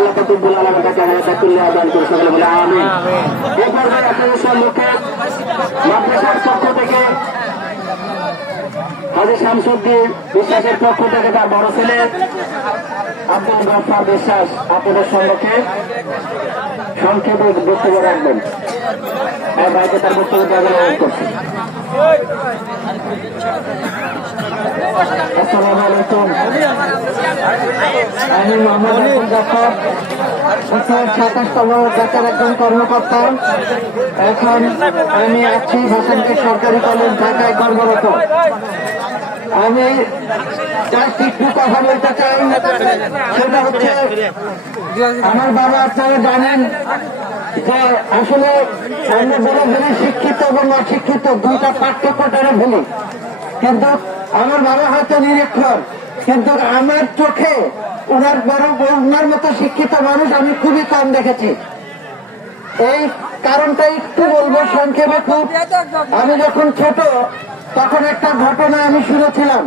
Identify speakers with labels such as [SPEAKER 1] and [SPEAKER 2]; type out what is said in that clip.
[SPEAKER 1] আল্লাহ কতুবুল আলম তাকে হায়াতাকুল্লাহ দান করে সকলে বলে আমি এ পর্যায়ে আপনাদের সম্মুখে মাদ্রাসার পক্ষ থেকে হাজি শামসুদ্দিন বিশ্বাসের পক্ষ থেকে তার বড় ছেলে আব্দুল গফার বিশ্বাস আপনাদের সম্মুখে সংক্ষেপে বক্তব্য রাখবেন। আর ভাইকে তার বক্তব্য দেওয়ার করছি। আসসালামু আলাইকুম। আমি আমি আমি আমার বাবা আপনারা জানেন যে আসলে আমরা বলে বলি শিক্ষিত এবং অশিক্ষিত দুইটা পার্থক্য তারা ভুলি। কিন্তু আমার বাবা হয়তো নিরীক্ষর, কিন্তু আমার চোখে ওনার বড় ওনার মতো শিক্ষিত মানুষ আমি খুবই কম দেখেছি। এই কারণটা একটু বলব, সংক্ষেপে খুব। আমি যখন ছোট, তখন একটা ঘটনা আমি শুনেছিলাম।